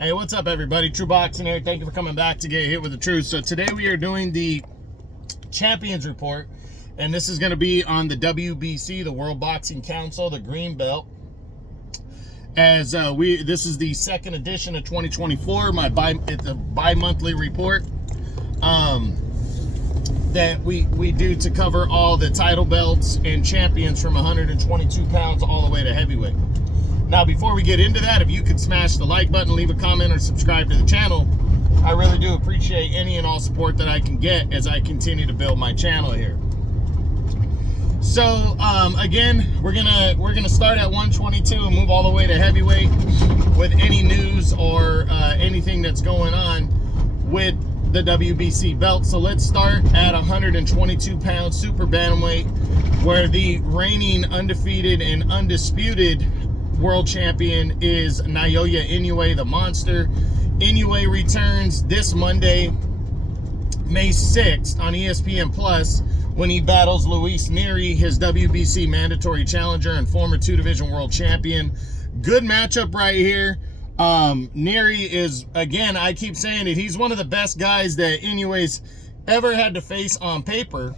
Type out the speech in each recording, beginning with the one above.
Hey, what's up, everybody? True Boxing here. Thank you for coming back to get hit with the truth. So today we are doing the Champions Report, and this is going to be on the WBC, the World Boxing Council, the Green Belt. As this is the second edition of 2024. It's a bi-monthly report that we do to cover all the title belts and champions from 122 pounds all the way to heavyweight. Now, before we get into that, if you could smash the like button, leave a comment, or subscribe to the channel, I really do appreciate any and all support that I can get as I continue to build my channel here. So again, we're gonna start at 122 and move all the way to heavyweight with any news or anything that's going on with the WBC belt. So let's start at 122 pounds super bantamweight, where the reigning undefeated and undisputed world champion is Naoya Inoue, the monster. Inoue returns this Monday, May 6th on ESPN Plus when he battles Luis Nery, his WBC mandatory challenger and former 2-division world champion. Good matchup right here. Nery is, again, I keep saying it, he's one of the best guys that Inoue's ever had to face on paper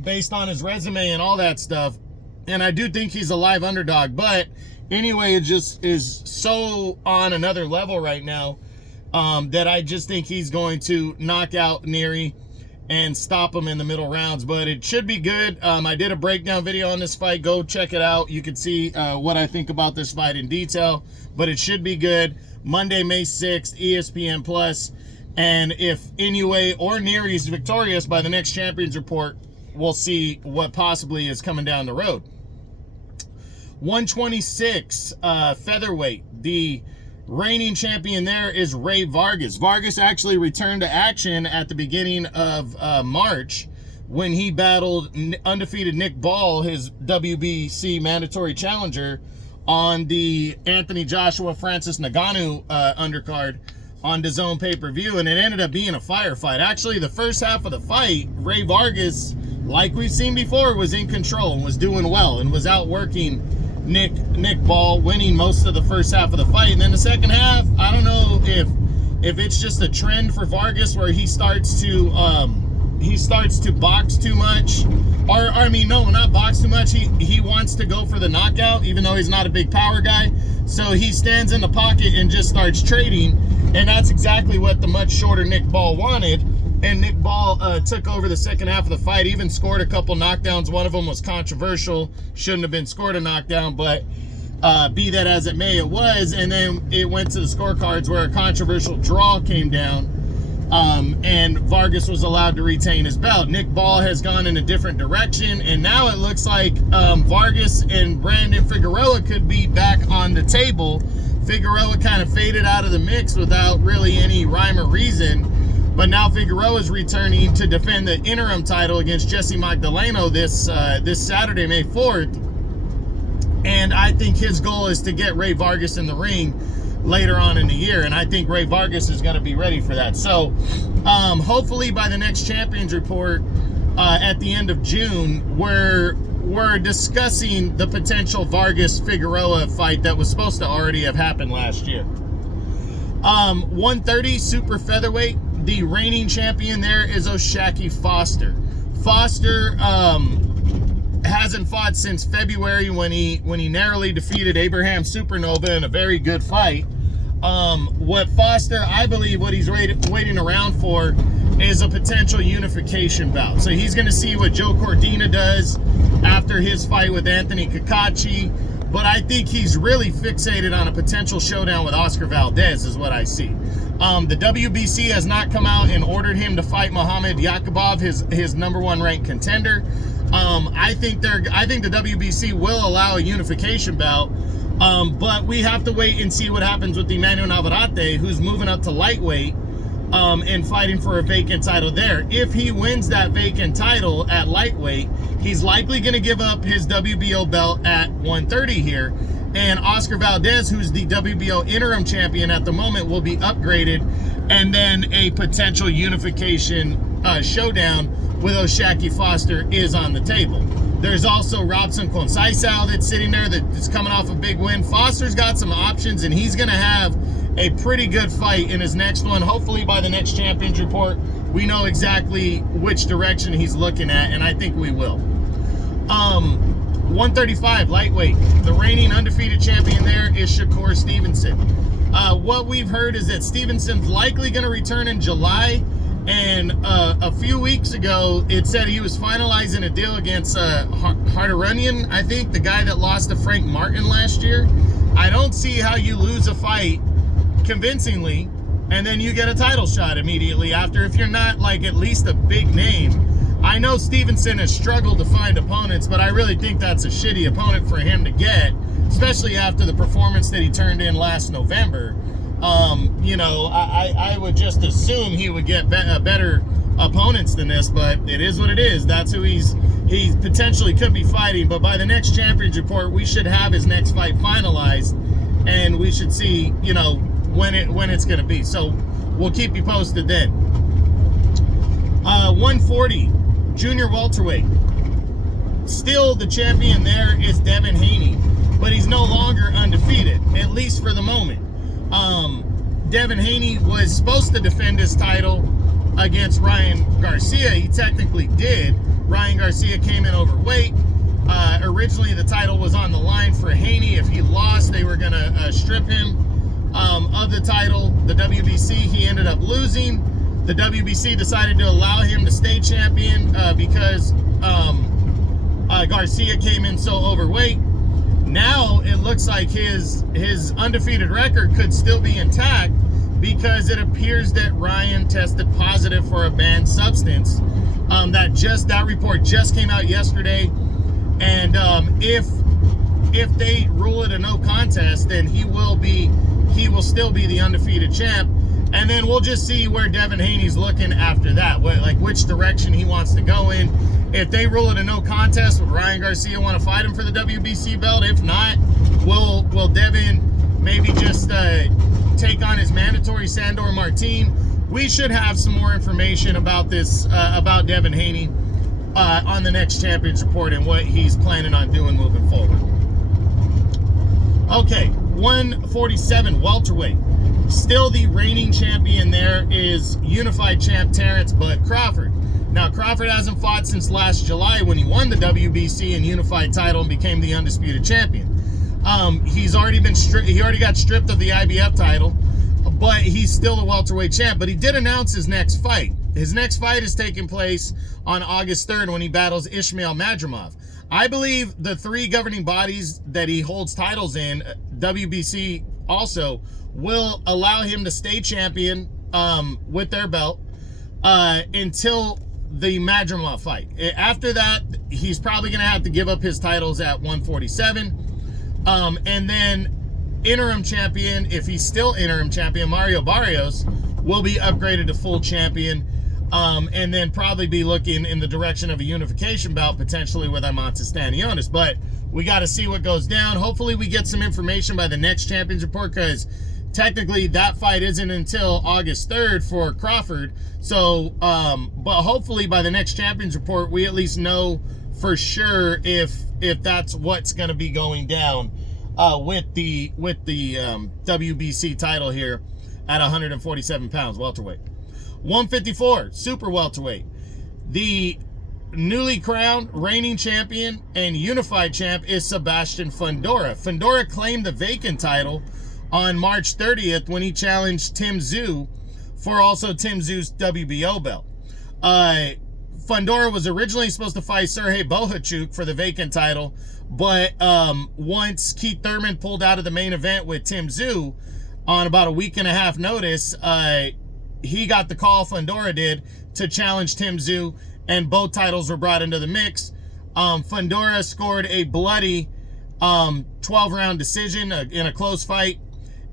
based on his resume and all that stuff. And I do think he's a live underdog, but Inoue is so on another level right now that I just think he's going to knock out Nery and stop him in the middle rounds. But it should be good. I did a breakdown video on this fight. Go check it out. You can see what I think about this fight in detail, but it should be good. Monday, May 6th, ESPN Plus. And if Inoue or Nery is victorious by the next Champions Report, we'll see what possibly is coming down the road. 126 featherweight. The reigning champion there is Rey Vargas. Vargas actually returned to action at the beginning of March when he battled undefeated Nick Ball, his WBC mandatory challenger, on the Anthony Joshua Francis Ngannou undercard on DAZN pay-per-view, and it ended up being a firefight. Actually, the first half of the fight, Rey Vargas, like we've seen before, was in control and was doing well and was outworking Nick Ball, winning most of the first half of the fight. And then the second half, I don't know if it's just a trend for Vargas where he starts to box too much, or I mean, no, not box too much. He wants to go for the knockout, even though he's not a big power guy. So he stands in the pocket and just starts trading, and that's exactly what the much shorter Nick Ball wanted. And Nick Ball took over the second half of the fight, even scored a couple knockdowns. One of them was controversial, shouldn't have been scored a knockdown, but be that as it may, it was. And then it went to the scorecards where a controversial draw came down, and Vargas was allowed to retain his belt. Nick Ball has gone in a different direction, and now it looks like Vargas and Brandon Figueroa could be back on the table. Figueroa kind of faded out of the mix without really any rhyme or reason. But now Figueroa is returning to defend the interim title against Jesse Magdaleno this Saturday, May 4th. And I think his goal is to get Rey Vargas in the ring later on in the year. And I think Rey Vargas is going to be ready for that. So hopefully by the next Champions Report at the end of June, we're discussing the potential Vargas-Figueroa fight that was supposed to already have happened last year. 130 super featherweight. The reigning champion there is O'Shaquie Foster. Foster hasn't fought since February when he narrowly defeated Abraham Supernova in a very good fight. What Foster, I believe, what he's waiting around for is a potential unification bout. So he's going to see what Joe Cordina does after his fight with Anthony Cacace. But I think he's really fixated on a potential showdown with Oscar Valdez is what I see. The WBC has not come out and ordered him to fight Muhammad Yakubov, his #1 ranked contender. I think the WBC will allow a unification bout, but we have to wait and see what happens with Emmanuel Navarrete, who's moving up to lightweight and fighting for a vacant title there. If he wins that vacant title at lightweight, he's likely going to give up his WBO belt at 130 here. And Oscar Valdez, who's the WBO interim champion at the moment, will be upgraded. And then a potential unification showdown with O'Shaquie Foster is on the table. There's also Robson Conceição that's sitting there that's coming off a big win. Foster's got some options, and he's going to have a pretty good fight in his next one. Hopefully by the next Champions Report, we know exactly which direction he's looking at, and I think we will. 135 lightweight. The reigning undefeated champion there is Shakur Stevenson. What we've heard is that Stevenson's likely going to return in July. And a few weeks ago, it said he was finalizing a deal against Hardarunian, I think, the guy that lost to Frank Martin last year. I don't see how you lose a fight convincingly and then you get a title shot immediately after if you're not like at least a big name. I know Stevenson has struggled to find opponents, but I really think that's a shitty opponent for him to get, especially after the performance that he turned in last November. You know, I would just assume he would get better opponents than this, but it is what it is. That's who he potentially could be fighting. But by the next Champions Report, we should have his next fight finalized, and we should see, you know, when it's going to be. So we'll keep you posted then. 140 junior welterweight. Still the champion there is Devin Haney, but he's no longer undefeated, at least for the moment. Devin Haney was supposed to defend his title against Ryan Garcia. He technically did. Ryan Garcia came in overweight. Originally, the title was on the line for Haney. If he lost, they were going to strip him of the title. The WBC, he ended up losing. The WBC decided to allow him to stay champion because Garcia came in so overweight. Now it looks like his undefeated record could still be intact because it appears that Ryan tested positive for a banned substance. That report just came out yesterday, and if they rule it a no contest, then he will still be the undefeated champ. And then we'll just see where Devin Haney's looking after that, which direction he wants to go in. If they rule it a no contest, would Ryan Garcia want to fight him for the WBC belt? If not, will Devin maybe just take on his mandatory Sandor Martin? We should have some more information about this, about Devin Haney on the next Champions Report and what he's planning on doing moving forward. Okay, 147 welterweight. Still the reigning champion there is unified champ Terrence Bud Crawford. Now, Crawford hasn't fought since last July when he won the WBC and unified title and became the undisputed champion. He already got stripped of the IBF title, but he's still the welterweight champ. But he did announce his next fight. His next fight is taking place on August 3rd when he battles Ismail Madrimov. I believe the three governing bodies that he holds titles in, WBC also, will allow him to stay champion with their belt until the Madrimov fight. After that, he's probably going to have to give up his titles at 147. And then interim champion, if he's still interim champion, Mario Barrios will be upgraded to full champion. And then probably be looking in the direction of a unification bout, potentially with Armantas Stanionis. But we got to see what goes down. Hopefully we get some information by the next Champions Report, because technically that fight isn't until August 3rd for Crawford. So, but hopefully by the next Champions Report, we at least know for sure if that's what's going to be going down with the WBC title here at 147 pounds welterweight. 154 super welterweight. The newly crowned reigning champion and unified champ is Sebastian Fundora. Fundora claimed the vacant title on March 30th when he challenged Tim Tszyu for also Tim Tszyu's WBO belt. Fundora was originally supposed to fight Sergey Bohachuk for the vacant title, but once Keith Thurman pulled out of the main event with Tim Tszyu on about a week and a half notice, he got the call, Fundora did, to challenge Tim Tszyu, and both titles were brought into the mix. Fundora scored a bloody 12-round decision in a close fight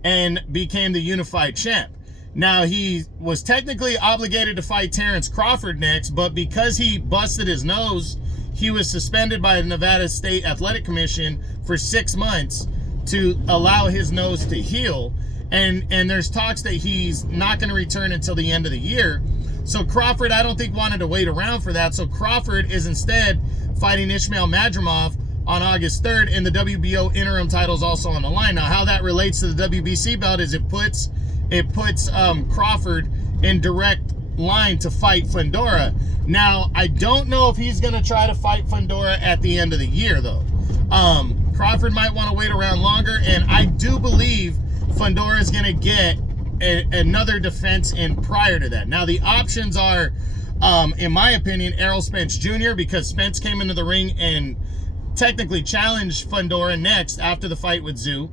and became the unified champ. Now, he was technically obligated to fight Terrence Crawford next, but because he busted his nose, he was suspended by the Nevada State Athletic Commission for 6 months to allow his nose to heal. And there's talks that he's not going to return until the end of the year. So Crawford, I don't think, wanted to wait around for that. So Crawford is instead fighting Ismail Madrimov on August 3rd, and the WBO interim title is also on the line. Now, how that relates to the WBC belt is it puts Crawford in direct line to fight Fundora. Now, I don't know if he's going to try to fight Fundora at the end of the year, though. Crawford might want to wait around longer, and I do believe Fundora is going to get another defense in prior to that. Now, the options are, in my opinion, Errol Spence Jr., because Spence came into the ring and technically challenged Fundora next after the fight with Zhu.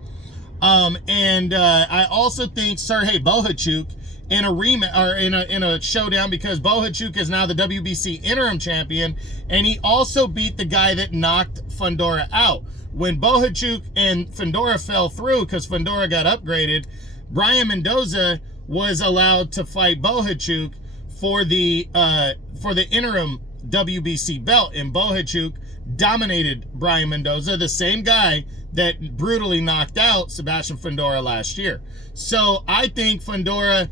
I also think Sergey Bohachuk in a rematch, or in a showdown, because Bohachuk is now the WBC interim champion, and he also beat the guy that knocked Fundora out. When Bohachuk and Fundora fell through because Fundora got upgraded, Brian Mendoza was allowed to fight Bohachuk for the interim WBC belt, and Bohachuk dominated Brian Mendoza, the same guy that brutally knocked out Sebastian Fundora last year. So I think Fundora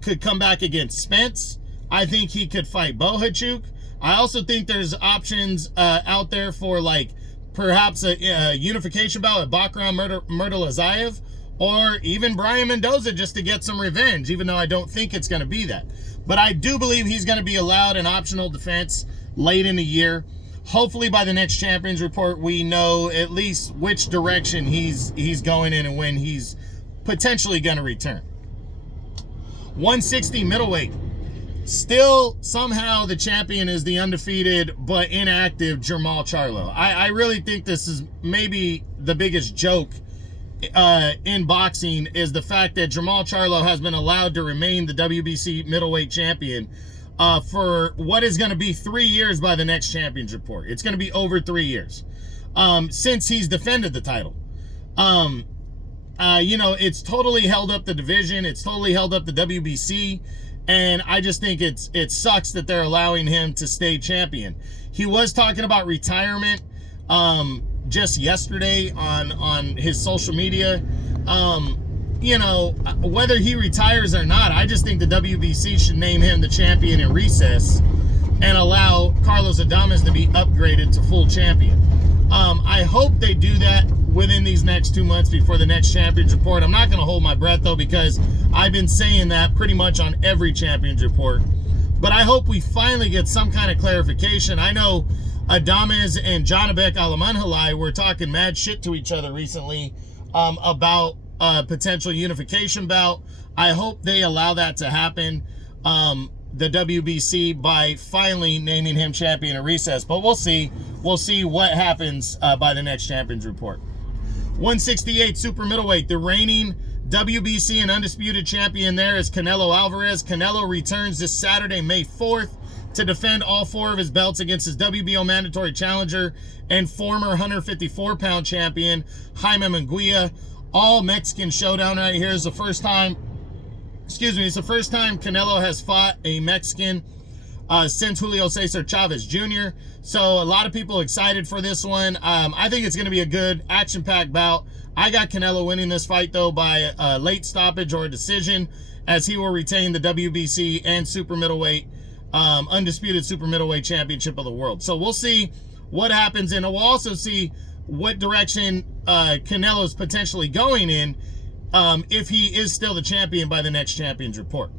could come back against Spence. I think he could fight Bohachuk. I also think there's options out there for, like, perhaps a unification bout with Bakram Murtalazayev, or even Brian Mendoza, just to get some revenge, even though I don't think it's going to be that. But I do believe he's going to be allowed an optional defense late in the year. Hopefully by the next Champions Report, we know at least which direction he's going in and when he's potentially going to return. 160 middleweight. Still, somehow, the champion is the undefeated but inactive Jermall Charlo. I really think this is maybe the biggest joke in boxing, is the fact that Jermall Charlo has been allowed to remain the WBC middleweight champion for what is going to be 3 years by the next Champions Report. It's going to be over 3 years since he's defended the title. You know, it's totally held up the division. It's totally held up the WBC. And I just think it sucks that they're allowing him to stay champion. He was talking about retirement just yesterday on his social media. You know, whether he retires or not, I just think the WBC should name him the champion in recess and allow Carlos Adames to be upgraded to full champion. I hope they do that within these next 2 months before the next Champions Report. I'm not going to hold my breath, though, because I've been saying that pretty much on every Champions Report. But I hope we finally get some kind of clarification. I know Adames and Janabek Alamanhalai were talking mad shit to each other recently about potential unification bout. I hope they allow that to happen, the WBC, by finally naming him champion in recess. But we'll see. We'll see what happens by the next Champions Report. 168 super middleweight. The reigning WBC and undisputed champion there is Canelo Alvarez. Canelo returns this Saturday, May 4th, to defend all 4 of his belts against his WBO mandatory challenger and former 154-pound champion Jaime Munguia. All Mexican showdown right here. Is the first time, it's the first time Canelo has fought a Mexican since Julio Cesar Chavez Jr. So a lot of people excited for this one. I think it's going to be a good action-packed bout. I got Canelo winning this fight, though, by a late stoppage or a decision, as he will retain the WBC and super middleweight, undisputed super middleweight championship of the world. So we'll see what happens, and we'll also see what direction Canelo's potentially going in if he is still the champion by the next Champions Report.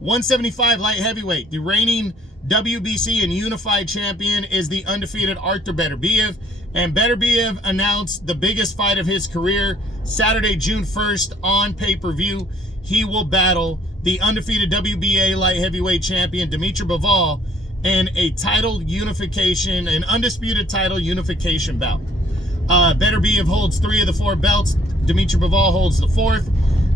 175 light heavyweight. The reigning WBC and unified champion is the undefeated Artur Beterbiev, and Beterbiev announced the biggest fight of his career Saturday, June 1st on pay-per-view. He will battle the undefeated WBA light heavyweight champion Dimitri Bivol in a an undisputed title unification bout. Beterbiev holds 3 of the 4 belts. Dimitri Bivol holds the 4th.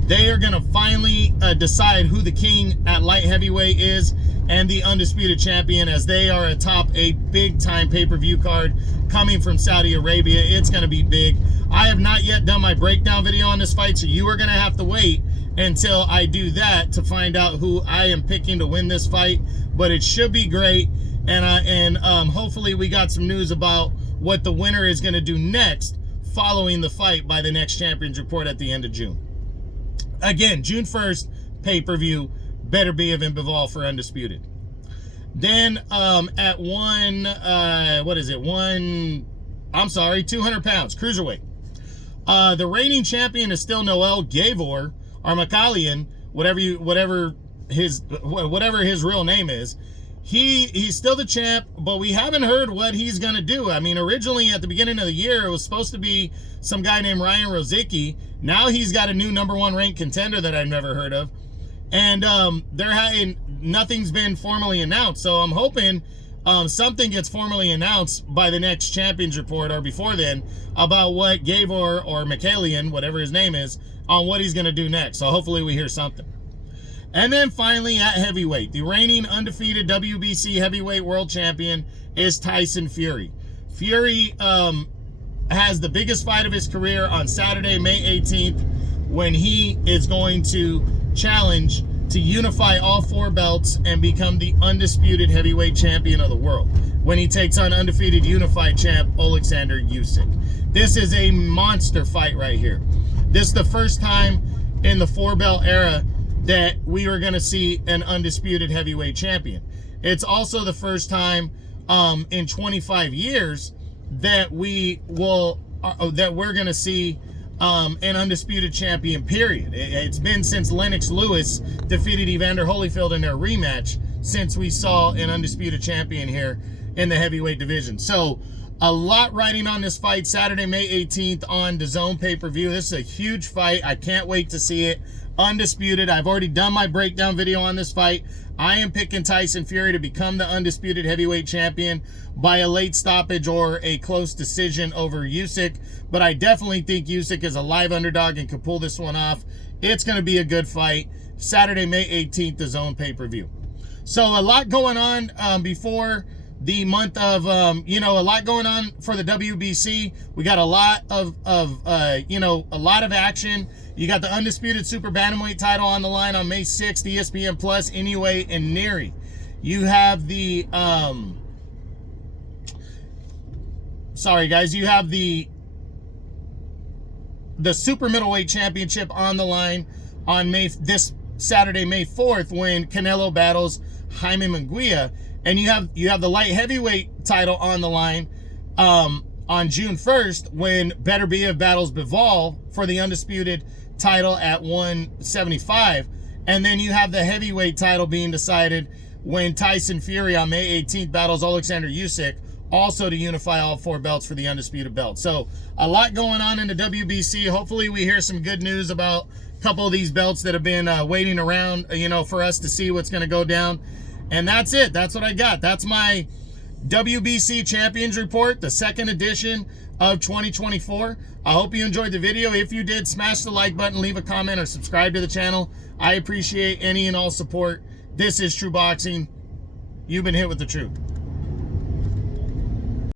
They are going to finally decide who the king at light heavyweight is and the undisputed champion, as they are atop a big-time pay-per-view card coming from Saudi Arabia. It's going to be big. I have not yet done my breakdown video on this fight, so you are going to have to wait until I do that to find out who I am picking to win this fight. But it should be great, and hopefully we got some news about what the winner is going to do next following the fight by the next Champions Report at the end of June. Again, June 1st, pay-per-view, Beterbiev and Bivol for undisputed. Then at 200 pounds, cruiserweight. The reigning champion is still Noel Gavor, or Makalian, whatever his real name is. He's still the champ, but we haven't heard what he's gonna do. I mean, originally at the beginning of the year, it was supposed to be some guy named Ryan Rozicki. Now he's got a new #1 ranked contender that I've never heard of, and nothing's been formally announced. So I'm hoping something gets formally announced by the next Champions Report or before then about what Gavor or Mikalian, whatever his name is, on what he's gonna do next. So hopefully we hear something. And then finally at heavyweight, the reigning undefeated WBC heavyweight world champion is Tyson Fury. Fury has the biggest fight of his career on Saturday, May 18th, when he is going to challenge to unify all 4 belts and become the undisputed heavyweight champion of the world when he takes on undefeated unified champ Alexander Usyk. This is a monster fight right here. This is the first time in the 4-belt era that we are going to see an undisputed heavyweight champion. It's also the first time in 25 years that we're going to see an undisputed champion, period. It's been since Lennox Lewis defeated Evander Holyfield in their rematch since we saw an undisputed champion here in the heavyweight division. So a lot riding on this fight. Saturday, May 18th on DAZN pay-per-view. This is a huge fight. I can't wait to see it. Undisputed. I've already done my breakdown video on this fight. I am picking Tyson Fury to become the undisputed heavyweight champion by a late stoppage or a close decision over Usyk. But I definitely think Usyk is a live underdog and can pull this one off. It's going to be a good fight. Saturday, May 18th, DAZN pay-per-view. So a lot going on before the month of, a lot going on for the WBC. We got a lot of action. You got the undisputed super bantamweight title on the line on May 6th, ESPN Plus, Inoue and Neri. You have the, you have the super middleweight championship on the line on this Saturday, May 4th, when Canelo battles Jaime Munguia. And you have the light heavyweight title on the line on June 1st when Beterbiev battles Bivol for the undisputed title at 175. And then you have the heavyweight title being decided when Tyson Fury on May 18th battles Alexander Usyk, also to unify all 4 belts for the undisputed belt. So a lot going on in the WBC. Hopefully we hear some good news about a couple of these belts that have been waiting around, for us to see what's going to go down. And that's it. That's what I got. That's my WBC Champions Report, the 2nd edition of 2024. I hope you enjoyed the video. If you did, smash the like button, leave a comment, or subscribe to the channel. I appreciate any and all support. This is True Boxing. You've been hit with the truth.